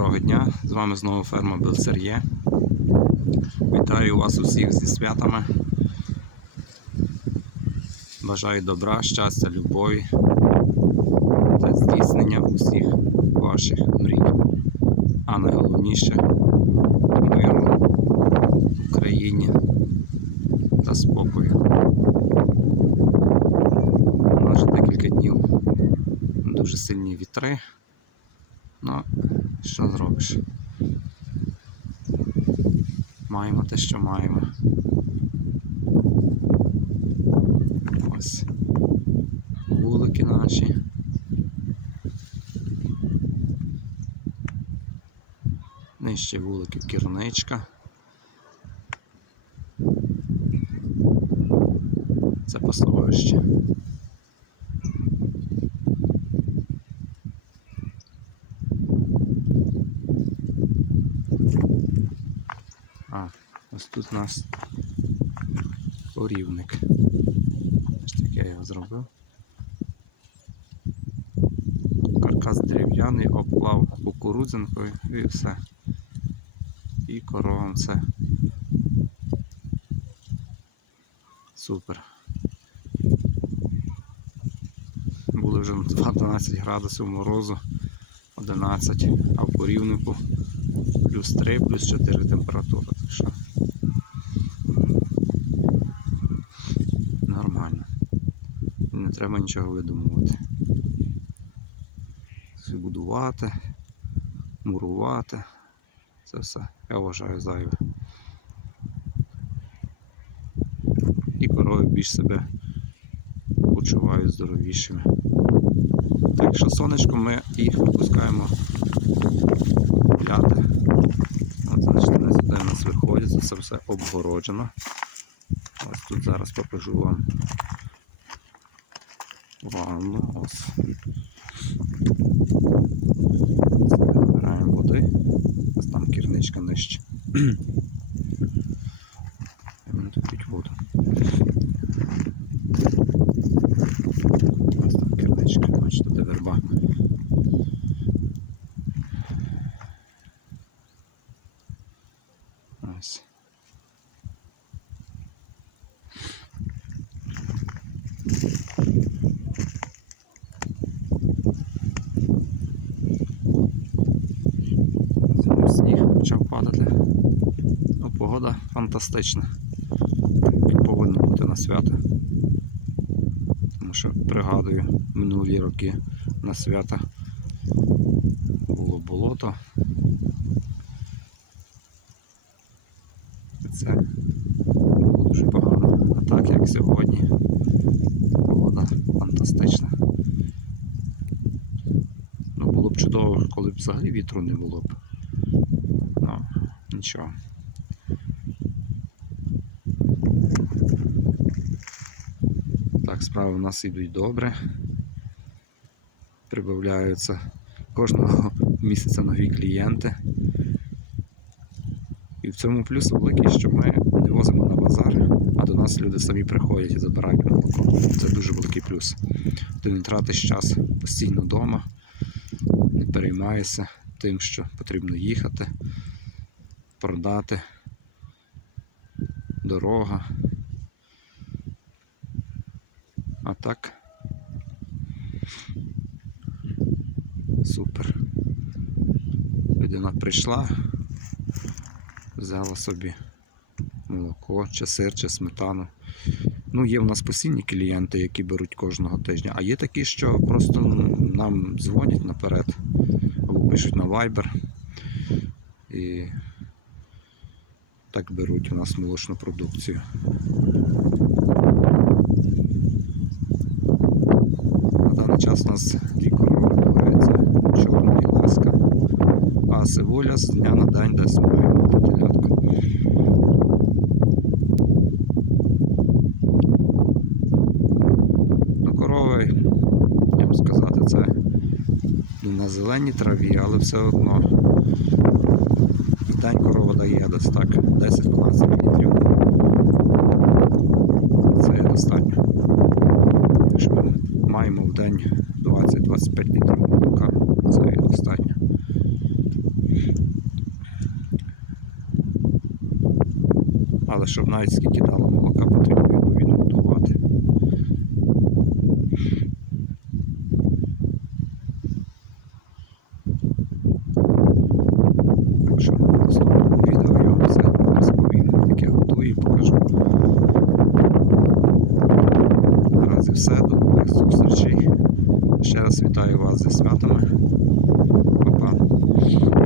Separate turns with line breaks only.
Доброго дня! З вами знову ферма Белсер'є. Вітаю вас усіх зі святами. Бажаю добра, щастя, любові та здійснення усіх ваших мрій. А найголовніше миру в Україні та спокою. У нас вже декілька днів дуже сильні вітри. Ну, що зробиш? Маємо те, що маємо. Ось. Вулики наші. Нижче вуликів кірничка. Це пасовище. А, ось тут у нас порівник. Ось так я його зробив. Каркас дерев'яний, обклав кукурудзинкою і все. І коровам все. Супер. Були вже 12 градусів морозу, 11, а в порівнику плюс 3, плюс 4 температура. Так що нормально. Не треба нічого видумувати. Будувати, мурувати. Це все, я вважаю зайве. І корови більш себе почувають здоровішими. Так що сонечко ми їх випускаємо гуляти. От, значить, вони сюди у нас виходять, це все обгороджено. Ось тут зараз покажу вам ванну. Ось. Набираємо води. Ось там кірничка нижче. І вони тут п'ють воду. Ось там кірничка, бачите, де верба. Ось. Сьогодні Почав падати. Ну, погода фантастична. Як повинно бути на свято. Тому що пригадую минулі роки на свята було болото. І Це було дуже погано. А так як сьогодні погода фантастична. Ну, було б чудово, коли б взагалі вітру не було б. Нічого. Так, справи в нас ідуть добре. Прибавляються кожного місяця нові клієнти. І в цьому плюс великий, що ми не возимо на базар, а до нас люди самі приходять і забирають молоко. Це дуже великий плюс. Ти не тратиш час постійно вдома, не переймаєшся тим, що потрібно їхати, продати, дорога. А так. Супер. Людина прийшла, взяла собі молоко, чи сир, чи сметану. Ну, є в нас постійні клієнти, які беруть кожного тижня, а є такі, що просто нам дзвонять наперед або пишуть на Viber і так беруть у нас молочну продукцію. На даний час у нас дві корови догається чорна і ласка, а сивуля з дня на день десь має мати телятку. Ну, корови, я можу сказати, це не на зеленій траві, але все одно день корова дає десь так 10-12 літрів. Це достатньо. Тож ми маємо в день 20-25 літрів молока. Це достатньо. Але щоб навіть скільки дало молока потрібно. все, до нових зустрічей. Ще раз вітаю вас зі святами. Па-па.